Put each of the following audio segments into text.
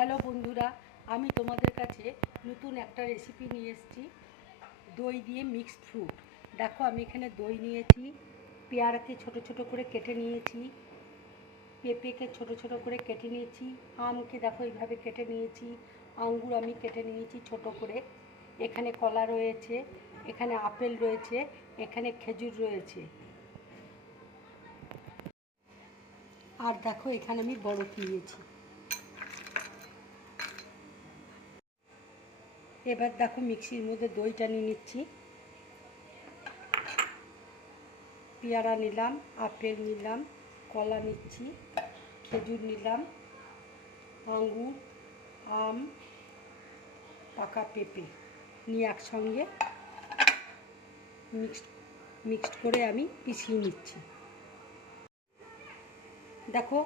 Hello বন্ধুরা, আমি তোমাদের কাছে নতুন একটা রেসিপি নিয়ে এসেছি। দই দিয়ে মিক্সড ফ্রুট। দেখো, আমি এখানে দই নিয়েছি, পেয়ারাকে ছোট ছোট করে কেটে নিয়েছি, পেঁপেকে ছোট ছোট করে কেটে নিয়েছি, আমকে দেখো এইভাবে কেটে নিয়েছি, আঙ্গুর আমি কেটে নিয়েছি ছোট করে, এখানে কলা রয়েছে, এখানে আপেল রয়েছে, এখানে খেজুর রয়েছে, আর দেখো এখানে আমি বরফ নিয়েছি। এবার দেখো মিক্সির মধ্যে দইটা নিয়ে নিচ্ছি। পেয়ারা নিলাম, আপেল নিলাম, কলা নিচ্ছি, খেজুর নিলাম, আঙ্গুর, আম, পাকা পেঁপে নিয়ে একসঙ্গে মিক্সড করে আমি পিষিয়ে নিচ্ছি। দেখো,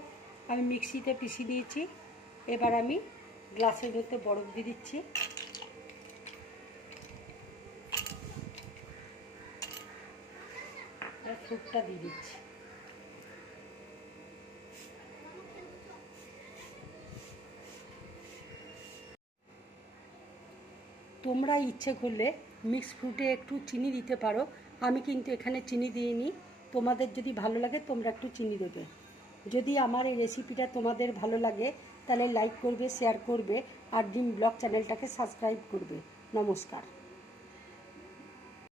আমি মিক্সিতে পিষিয়ে দিয়েছি। এবার আমি গ্লাসের মধ্যে বরফ দিয়ে দিচ্ছি। আর ফ্রুটটা দিয়ে দিচ্ছি। তোমরা ইচ্ছে করলে মিক্সড ফ্রুটে একটু চিনি দিতে পারো, আমি কিন্তু এখানে চিনি দিইনি। তোমাদের যদি ভালো লাগে তোমরা একটু চিনি দেবে। যদি আমার এই রেসিপিটা তোমাদের ভালো লাগে তাহলে লাইক করবে, শেয়ার করবে, আর ড্রিম ব্লগ চ্যানেলটাকে সাবস্ক্রাইব করবে। নমস্কার।